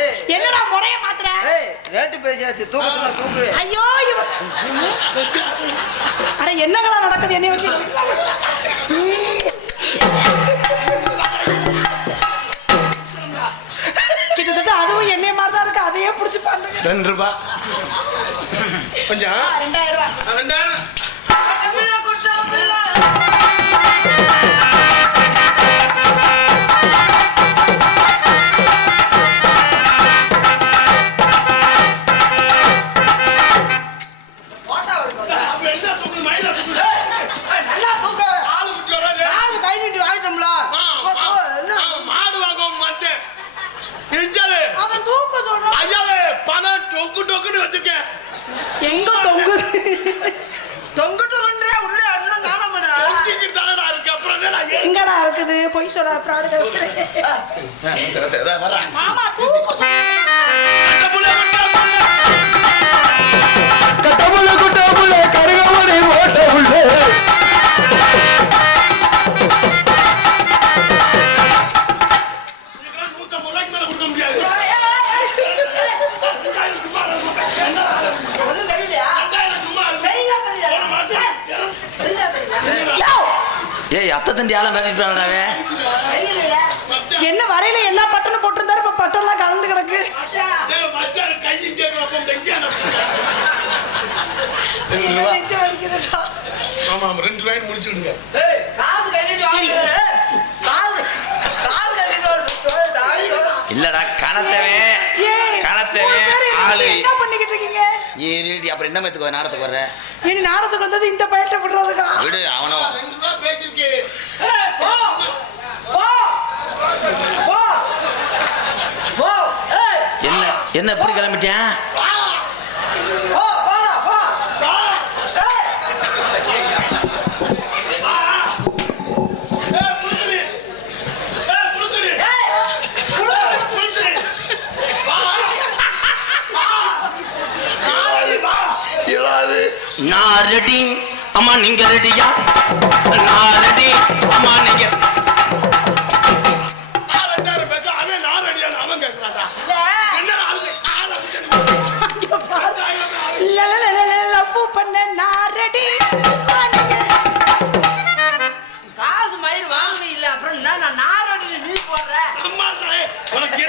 ஏய். என்னடா முறைய மாத்துற? ஏய் ரேட்டு பேசியாச்சு. தூக்கத்துல தூக்கு. ஐயோ அட என்னங்களா நடக்குது? என்னைய வச்சு கிட்டத்தட்ட அதுவும் என்னைய மாதிரி தான் இருக்கு. அதையே புடிச்சு பண்ணுங்க ரெண்டு ரூபா. கொஞ்சம். ரெண்டாயிரம் ரூபாய் ரெண்டாயிரம். பணம் டொக்கு டொக்குன்னு வச்சிருக்கேன். எங்க தொங்குது தொங்கிட்டு கொண்டே உள்ள அண்ணன் காணாமடா தொங்கிக்கிட்டு தானடா இருக்கு அப்புறம் என்ன நான் ஏன் எங்கடா இருக்குது? பொய் சொல்ற பிராடு மாமா தூக்க கட்டப்புள்ள. கட்டமுள்ள குட்டமுள்ள கருகமணி ஓட்ட உள்ளே ஏய் அத்தை தண்டி ஆள மிரட்டிட்டாவே தெரியலையா. மச்சான், என்ன வரையில எல்லா பட்டனும் போட்டிருந்தாரு? இப்ப பட்டெல்லாம் கலந்து கிடக்கு. அச்சா ஏய், மச்சான் கையும் கேட்கணும் அப்போ எங்கே இருக்கீங்க ஏறி அப்புறம் என்ன மேத்துக்கு நாடத்துக்கு வர்ற? இனி நாடத்துக்கு வந்தது இந்த பயிட்ட விடுறதுக்கா? விடு அவனும் ரெண்டு ரூபா பேசிருக்கு ஏய் போ. போ. போ. போ. ஏய் என்ன என்ன எப்படி கிளம்பிட்டேன் போ போடா போ ஏய் ஏய், புழுத்துடு. ஏய், புழுத்துடு. ஏய் ஏய், புழுத்துடு. வா. வா. நாளைக்கு வா. நான் ரெடி அம்மா நீங்க ரெடியா? நான் ரெடி அம்மா நீங்க காசு மயிர் இல்ல அப்புறம் என்ன நான் நாரோடி நீ போடுற. உனக்கு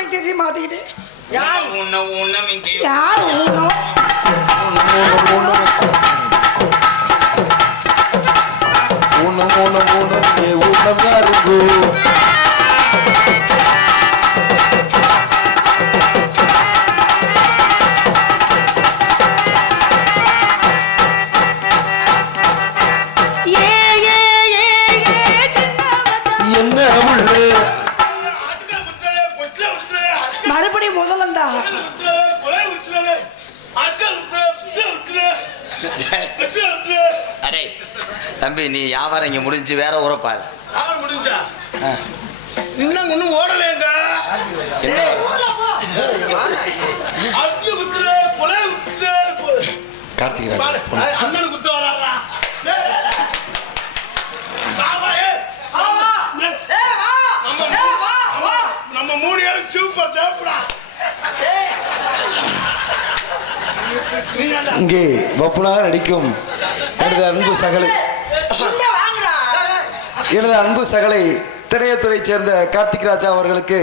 பைத்தியத்தையும் மாத்திக்கிட்டு. யார் உன்ன உன்ன மிங்கி யார் இங்க முடிஞ்சு வேற ஊரை பாரு. முடிஞ்சா? இன்னும் ஒண்ணும் ஓடலைங்க என்ன. கார்த்திகராஜ் அண்ணனுக்கு குத்த வராரா? வா, வா, ஏய். ஏய் வா. நம்ம மூணு பேரும் சூப்பர் ஏன்டா? இங்கே வப்புனாக நடிக்கும் எனது அன்பு சகலை. எனது அன்பு சகலை திரையத்துறை சேர்ந்த கார்த்திக் ராஜா அவர்களுக்கு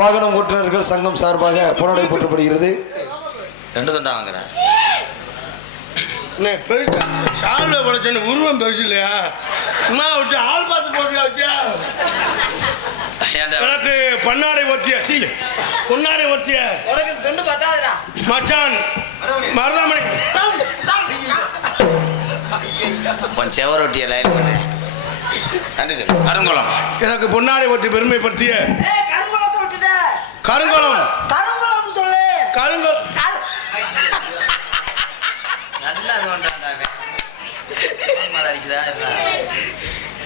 வாகனம் ஓட்டுநர்கள் சங்கம் சார்பாக பொன்னாடை போற்றப்படுகிறது ரெண்டு துண்டா வாங்குறேன். பெருசா சால்வை படைச்சேன்னு உருவம் பெருசு இல்லையா? அம்மா விட்டு ஆள் பார்த்து போட்டியா வச்சியா? எனக்கு பண்ணாடை ஒத்திய சீ பொன்னாடை ஒத்திய. உனக்கு ரெண்டு பத்தாதுடா. மச்சான் மருதாமணி. உன் செவரொட்டியை லைன் பண்ணு. நன்றி சொல்லு கருங்குளம். எனக்கு பொன்னாடை ஒத்தி பெருமைப்படுத்திய கருங்குளம். கருங்குளம் சொல்லு. கருங்குளம்?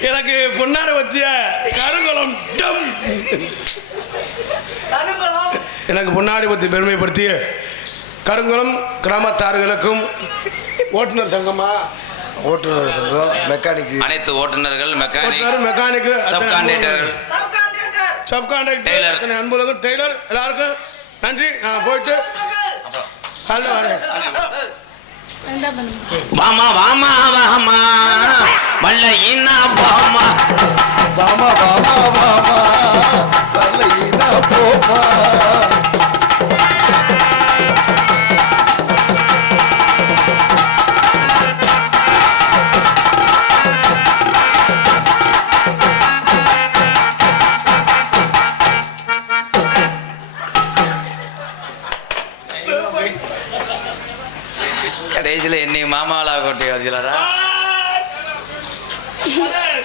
எனக்கு பொன்னாடை ஒத்திய கருங்குளம். டம். கருங்குளம். எனக்கு பொன்னாடை ஒத்தி பெருமைப்படுத்திய கருங்குளம் கிராமத்தார்களுக்கும் ஓட்டுநர் சங்கமா ஓட்டுநர் சங்கம் மெக்கானிக் அனைத்து ஓட்டுநர்கள் mechanic mechanic sub contractor sub contractor அன்புலகம் tailor எல்லாருக்கும் நன்றி. நான் போயிட்டு காலைல வரேன். வாமா வாமா வாமா. மல்லையின்னா வாமா வாமா வாமா. வாமா வரலையினா போமா மாமாவளா கொட்டி வச்சுலடா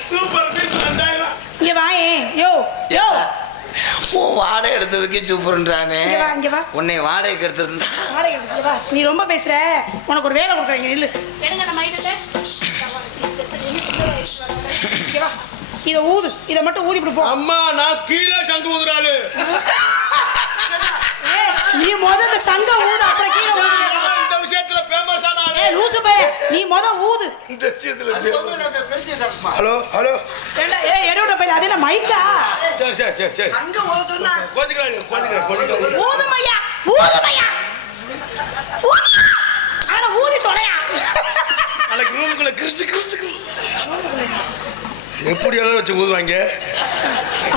சூப்பர் பீஸ் ரெண்டாயிரம் இங்க வா ஏன் யோ யோ. உன் வாடகை எடுத்ததுக்கே சூப்பர்ன்றானே. இங்க வா, இங்க வா. உன்னை வாடகை வா. நீ ரொம்ப பேசுற. உனக்கு ஒரு வேலை இங்க வா. இதை ஊது. இதை மட்டும் ஊதி போ. அம்மா நான் கீழே சங்கு ஊதுறாளு. நீ முத இந்த சங்கம் ஊது அப்புறம் கீழே ஊது. இந்த விஷயத்துல ஃபேமஸ் லூசு பைய நீ முத ஊது. இந்த விஷயத்துல ஹலோ ஹலோ. ஏண்டா ஏ எடுவிட்ட பையன் அது என்ன மைக்கா? சரி சரி சரி சரி. அங்க ஓதுனா கோச்சிக்கிறாங்க கோச்சிக்கிறாங்க கோச்சிக்கிறாங்க ஊதுமையா ஊதுமையா ஊ- ஆனா ஊதி தொலையா? நாளைக்கு ரூமுக்குள்ள கிரிச்சு கிரிச்சு கிரிச்சு. எப்படி எல்லாம் வச்சு ஊதுவாங்க?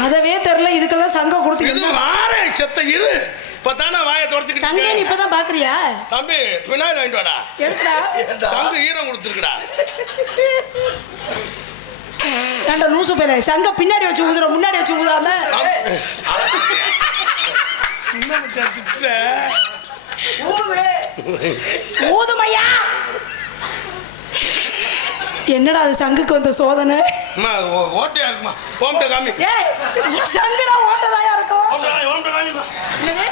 அதவே தெரியல இதுக்கெல்லாம் சங்கம் கொடுத்து வாரே செத்த இரு. இப்பதானே வாயை சங்கே நீ தொடச்சுக்கிட்டு இப்பதான் பாக்குறியா? தம்பி பின்னாடி வாங்கிட்டு வாடா. எதுக்குடா? சங்கு ஈரம் கொடுத்துருக்குடா. ஏண்டா லூசு பையல சங்கம் பின்னாடி வச்சு ஊதுற முன்னாடி வச்சு ஊதாம? ஊதுமையா என்னடா அது சங்குக்கு வந்த சோதனை? அம்மா ஓட்டையா இருக்குமா? ஓம்ட காமி. ஏய் சங்குடா ஓட்டதாயா இருக்கும்? ஓம்ட காமி, ஓம்ட என்னது?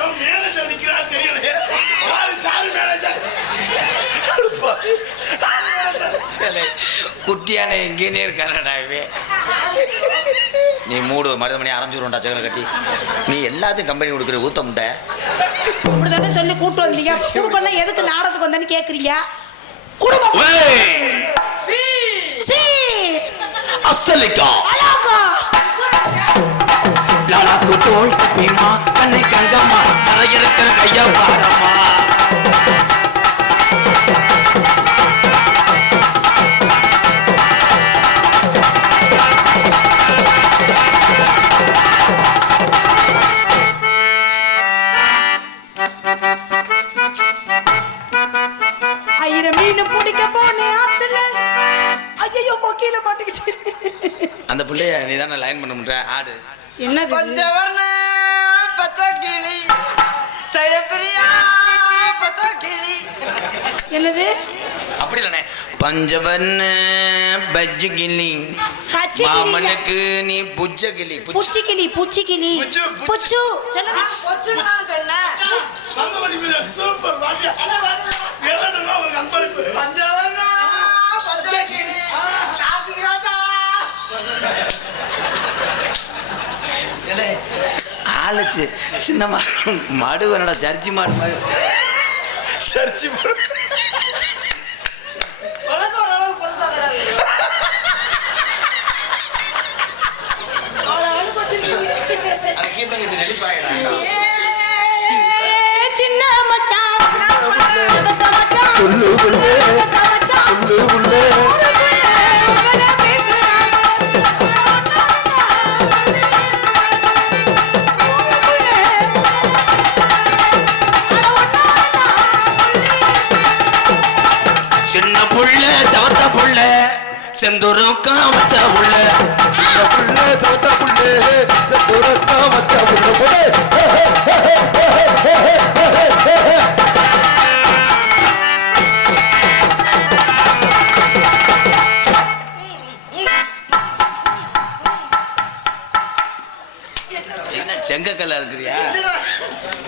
நம்ம மேனேஜர் நிக்கிறா தெரியல சாரு சாரு மேனேஜர் குட்டியான இன்ஜினியர் கரடா இவன். நீ மூடு மருதமணி அரைஞ்சிருண்டா சக்கரை கட்டி. நீ எல்லாத்தையும் கம்பெனி கொடுக்குற ஊத்த முட்டை. சொல்லி கூட்டு வந்தீங்க? குடும்பம்லாம் எதுக்கு நாடகத்துக்கு வந்தேன்னு கேக்குறீங்க? குடும்பம். சி அஸ்தலிக்கா. அழகா. லாலா தோல் பத்தியமா கண்ணை கங்கம்மா நிறையிருக்கிற கையா பாரம்மா வாங்கியா ஏதாவது ஒரு அன்பளிப்பு பஞ்சவர்ண பத்த கிளி கார்த்திக் ராஜா ஆளுச்சு. சின்ன மா- மாடு வேணடா ஜர்ஜி மாடு மாதிரி. சர்ச்சி போடு சொருக்கம் வச்ச உள்ள புள்ள சவுத்த புள்ளே இந்த தூரத்தா மச்சா புள்ள என்ன செங்கக்கல்ல இருக்கிறியா?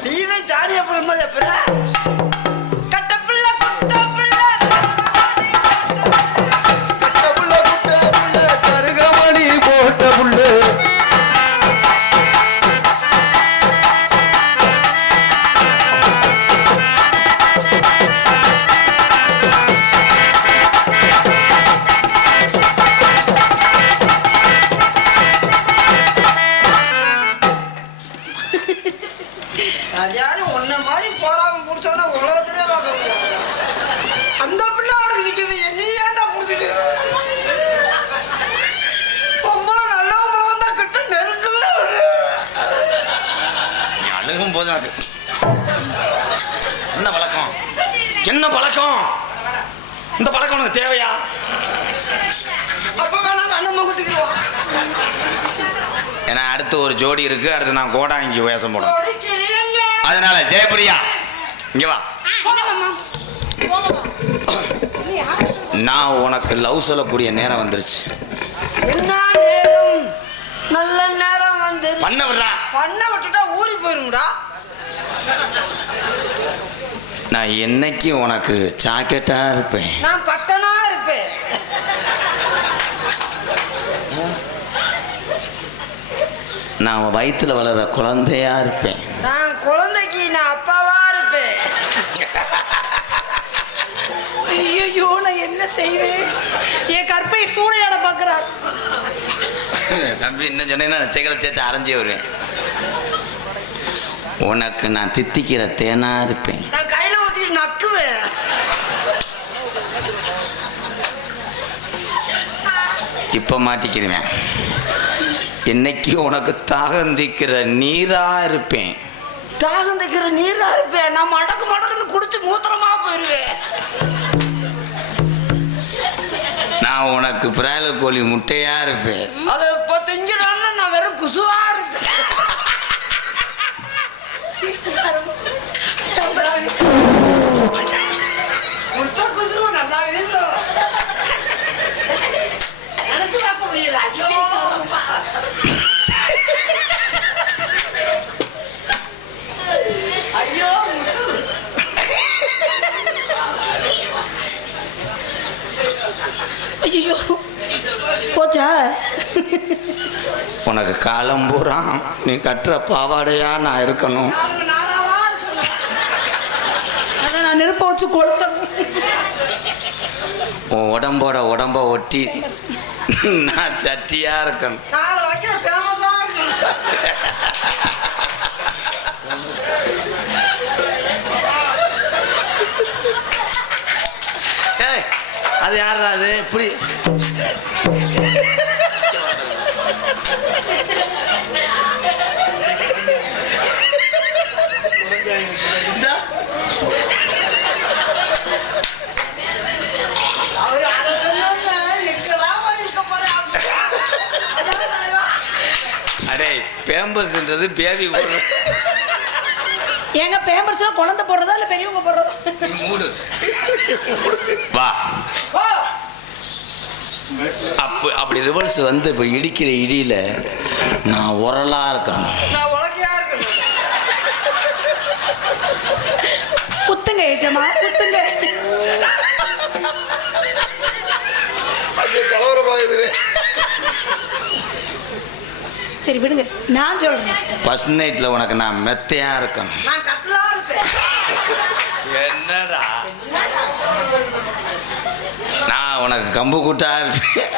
நீதான் ஜாலியா போகும்போது எப்படா ஏன்னா அடுத்து ஒரு ஜோடி இருக்கு. அடுத்து நான் கோடாங்கி வேஷம் போடும் ஒடிக்கிறீங்க அதனால ஜெயப்பிரியா இங்க வா. நான் உனக்கு லவ் சொல்லக்கூடிய நேரம் வந்துருச்சு. என்ன நேரம்? நல்ல நேரம் வந்து பண்ண விடுறா. பண்ண விட்டுட்டா ஊறி போயிருங்கடா நான் என்னைக்கு உனக்கு ஜாக்கெட்டா இருப்பேன்? நான் பட்டனா இருப்பேன். நான் வயித்துல வளர குழந்தையா இருப்பேன். நான் குழந்தைக்கு நான் அப்பாவா இருப்பேன். ஐயோ நான் என்ன செய்வேன்? என் கற்பை சூறையாட பார்க்கிறார். தம்பி என்ன சொன்னீங்கன்னா நான் செகலை சேர்த்து அரைஞ்சே வருவேன். உனக்கு நான் தித்திக்கிற தேனா இருப்பேன். நான் கையில ஊத்திட்டு நக்குவேன். இப்ப மாட்டிக்கிறேன் என்னைக்கு உனக்கு தாகந்திக்கிற நீரா இருப்பேன். தாகம் தைக்கிற நீரா இருப்பேன். நான் மடக்கு மடக்குன்னு குடிச்சு மூத்திரமா போயிருவேன். நான் உனக்கு பிராய்லர் கோழி முட்டையா இருப்பேன். அதை இப்போ திங்கிறான்னு நான் வெறும் குசுவா இருப்பேன். முட்டை குசுவு நல்லா வீசும் நினைச்சு பார்க்க முடியல. ஐயோ முட்டை ஐயோ போச்சா உனக்கு காலம் பூரா நீ கட்டுற பாவாடையா நான் இருக்கணும். அதை நான் நெருப்ப வச்சு கொளுத்தணும். உன் உடம்போட உடம்ப ஒட்டி நான் சட்டியா இருக்கணும். அது யாரா அது? இப்படி அடே பேம்பஸ்ன்றது பேபி போடுற ஏங்க பேம்பர்ஸ்லாம் குழந்தை போடுறதா இல்லை பெரியவங்க போடுறதா? மூடு. வா. அப்போ அப்படி ரிவர்ஸ் வந்து இப்போ இடிக்கிற இடியில நான் உரலா இருக்கணும். குத்துங்க ஏஜமா குத்துங்க. கலவரமாகுது சரி விடுங்க. நான் சொல்றேன். ஃபர்ஸ்ட் நைட்ல உனக்கு நான் மெத்தையா இருக்கணும். நான் கட்டலா இருப்பேன். என்னடா? நான் உனக்கு கம்பு கூட்டா இருப்பேன்.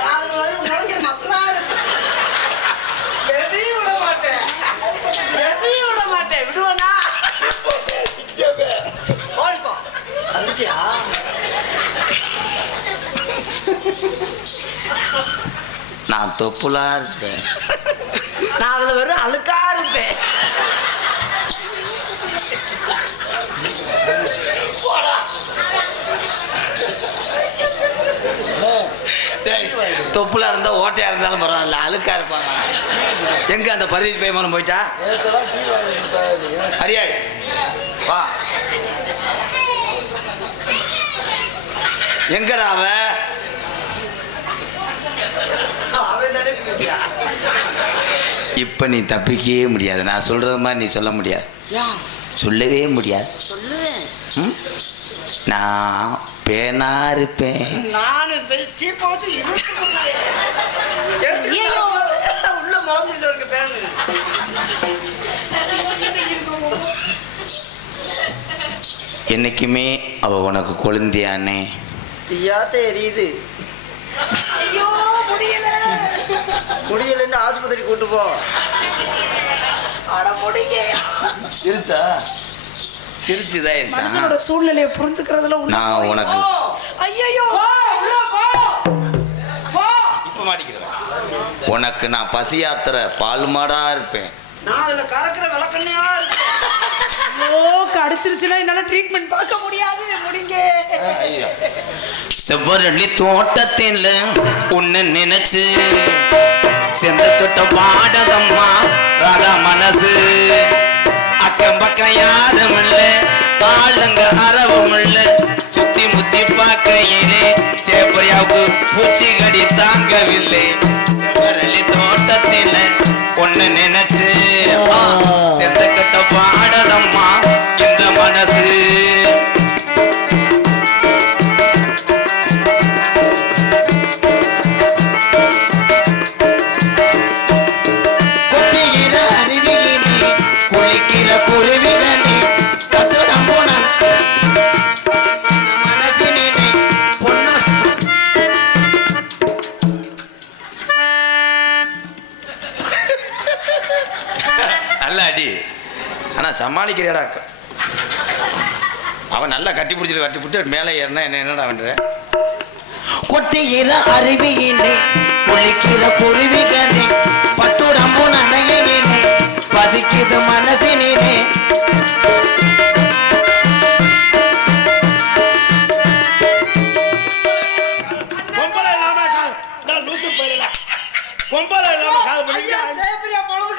நான் தொப்புலா இருப்பேன். நான் அதுல வெறும் அழுக்கா இருப்பேன். தொப்புல இருந்தா ஓட்டையா இருந்தாலும் பரவாயில்ல அழுக்கா இருப்பாங்க. எங்க அந்த பரிதி பேமனம் போயிட்டா? அடியாய் வா. எங்கடா அவன் அவன் தானே பிடிச்சா இப்ப நீ தப்பிக்கவே முடியாது. நான் சொல்றது மாதிரி நீ சொல்ல முடியாது. சொல்லவே முடியாது? நான் பேனா இருப்பேன். என்னைக்குமே அவ உனக்கு கொழுந்தியானே. தீயாத்த எரியுது ஐயோ முடியல. முடியலன்னு ஆஸ்பத்திரி கூட்டு போ. அட முடிங்க சிரிச்சா? சிரிச்சுதான் மனுஷனோட சூழ்நிலையை புரிஞ்சுக்கிறதுல நான். உனக்கு மாட்டிக்கிறேன். உனக்கு நான் பசி யாத்திர பால் மாடா இருப்பேன். நான் அதுல கறக்குற விளக்கண்ணையா இருக்கேன் ஐயோ கடிச்சிருச்சுன்னா என்னால ட்ரீட்மெண்ட் பார்க்க முடியாது முடிங்க. செவ்வரளி தோட்டத்தில் உன்னை நினைச்சு. செந்தக்கிட்ட பாடதம்மா ராதா மனசு. அக்கம் பக்கம் யாரும் இல்ல ஆளுங்க அறவும் இல்ல. சுத்தி முத்தி பார்க்கையிலே சேப்பரியாவுக்கு பூச்சி கடி தாங்கவில்லை. தோட்டத்தில் ஒன்னு நினைச்சு. சமாளிக்கிறியாடா? அவன் நல்லா கட்டி பிடிச்சிட்டு கட்டி பிடிச்சி மேலே ஏறினா என்ன என்னடா பண்ற? கொட்டுகிற அருவியிலே குளிக்கிற குருவிகளே பட்டுடம்பு நனையிலே பசிக்குது மனசினிலே பொம்பளை இல்லாம காது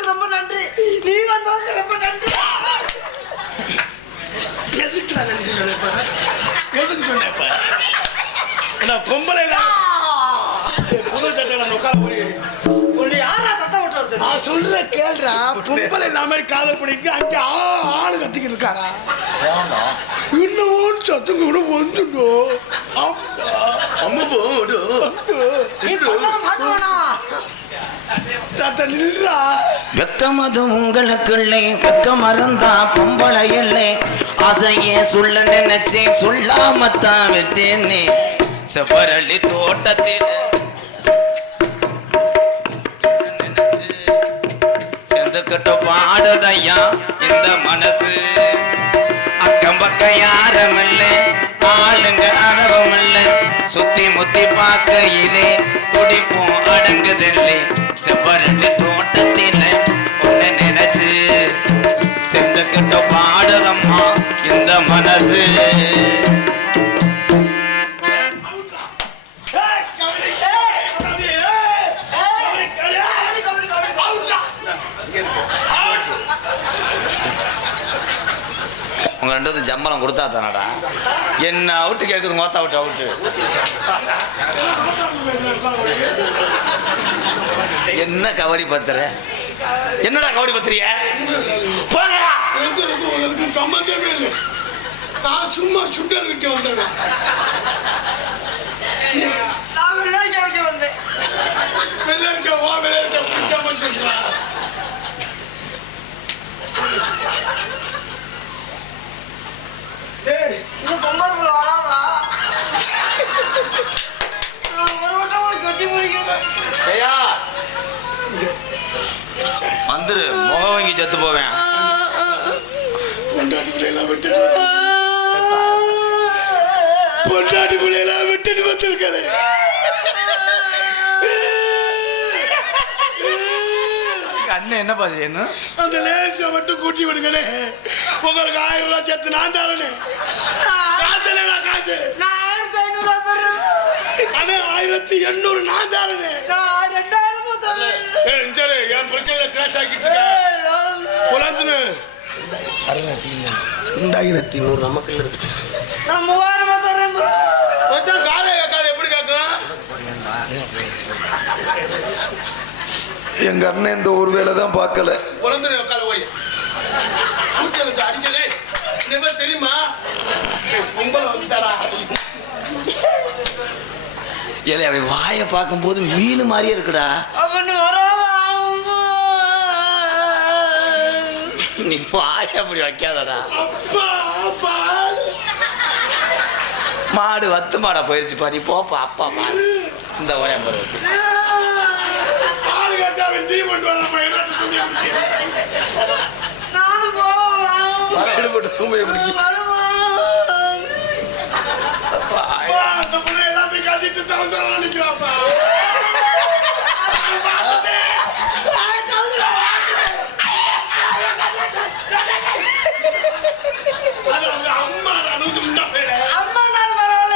ரொம்ப நன்றி. நீ வந்ததுக்கு ரொம்ப நன்றி. எதுக்கு நான் இப்ப? எதுக்கு சொன்னேன் இப்ப? ஏன்னா பொம்பளை புது சட்டை நான் உட்கார போய். உன்னை யாரா தட்ட விட்டு? நான் சொல்ற கேள்றா பொம்பளை இல்லாம காதல் பண்ணிட்டு அங்க ஆ ஆளு கத்திக்கிட்டு இருக்காரா இன்னும் சத்தம் கூட வந்துடோ அம்மா. போடு நீ பண்ண நில்றா வெக்கமது உங்களுக்குள்ளே வெக்க மறந்தா பொம்பளை இல்லை அதையே சொல்ல நினைச்சேன் சொல்லாமத்தான் விட்டேனே. செவரளி தோட்டத்தில் செந்துக்கிட்ட பாடுதையா இந்த மனசு. அக்கம் பக்கம் யாரும் இல்லை ஆளுங்க அளவும் இல்லை சுத்தி முத்தி பார்க்கையிலே துடிப்பும் அடங்குதில்லை. செவ்வரளி தோட்டத்தில் உன்னை நினைச்சு செந்துக்கிட்ட பாடுதம்மா இந்த மனசு. பேரும் ஜம்பளம் கொடுத்தா தானடா? என்ன அவுட்டு கேட்குது மொத்த அவுட் அவுட்டு என்ன கபடி பத்துற என்னடா கபடி பத்துறிய போங்கடா. உங்களுக்கும் சம்பந்தமே இல்லை நான் சும்மா சுண்டல் விற்க வந்தேன். நான் வெள்ளரிக்கா வைக்க வந்தேன் வெள்ளரிக்க வா வெள்ளரிக்க பிடிக்காம சொல்றா ஏய் இன்னும் பொங்கல் புள்ள வராதா நான் ஒரு வட்டம் உனக்கு கட்டி முடிக்கிறேன் ஐயா வந்துரு முகம் வாங்கி செத்து போவேன். பொண்டாட்டி பிள்ளையெல்லாம் விட்டுட்டு பொண்டாட்டி பிள்ளையெல்லாம் விட்டுட்டு வந்திருக்கானே. அண்ணன் என்ன பாது என்ன? அந்த லேச மட்டும் கூட்டி விடுங்களே உங்களுக்கு ஆயிரம் ரூபாய் சேர்த்து நான் தரேனே. காசு. நான் ஆயிரத்தி தர்றேன் அண்ணே ஆயிரத்தி எண்ணூறு நான் தாருனே. நான் ரெண்டாயிரமா இரு, என் பிரச்சனையில கிராஷ் ஆக்கிட்டு இருக்க? குழந்துனு ரெண்டாயிரத்தி நூறு நமக்கு இருக்கு. நான் மூவாயிரமா. மொத்தம் காதை கேட்காது எப்படி கேட்கும் எங்க அண்ணன் இந்த ஒரு வேலை தான் பார்க்கல. குழந்தை உட்கார ஓடி. பூச்சை வச்சு அடிச்சலே இந்த தெரியுமா? கும்பல் வந்துட்டாரா? ஏலே அவன் வாயை பார்க்கும்போது மீன் மாதிரியே இருக்குடா. அப்ப நீ வராம ஆகுமா? நீ வாயை அப்படி வைக்காதடா. மாடு வத்து மாடா போயிருச்சுப்பா. நீ போப்பா அப்பா மாடு. இந்த ஒரே முறை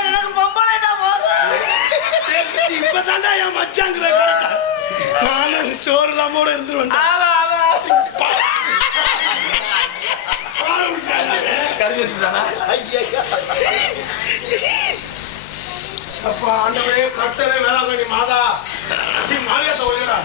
எனக்கு பொம்பளைன்னா போதும். இப்பதான்டா என் மச்சாங்கிற நானும் சோறு இல்லாமோட இருந்துருவேன் கடிச்சு வச்சுட்டானா அப்பா ஆண்டவரே கட்டளை வேளாங்கண்ணி மாதா. மாரியாத்தா ஆ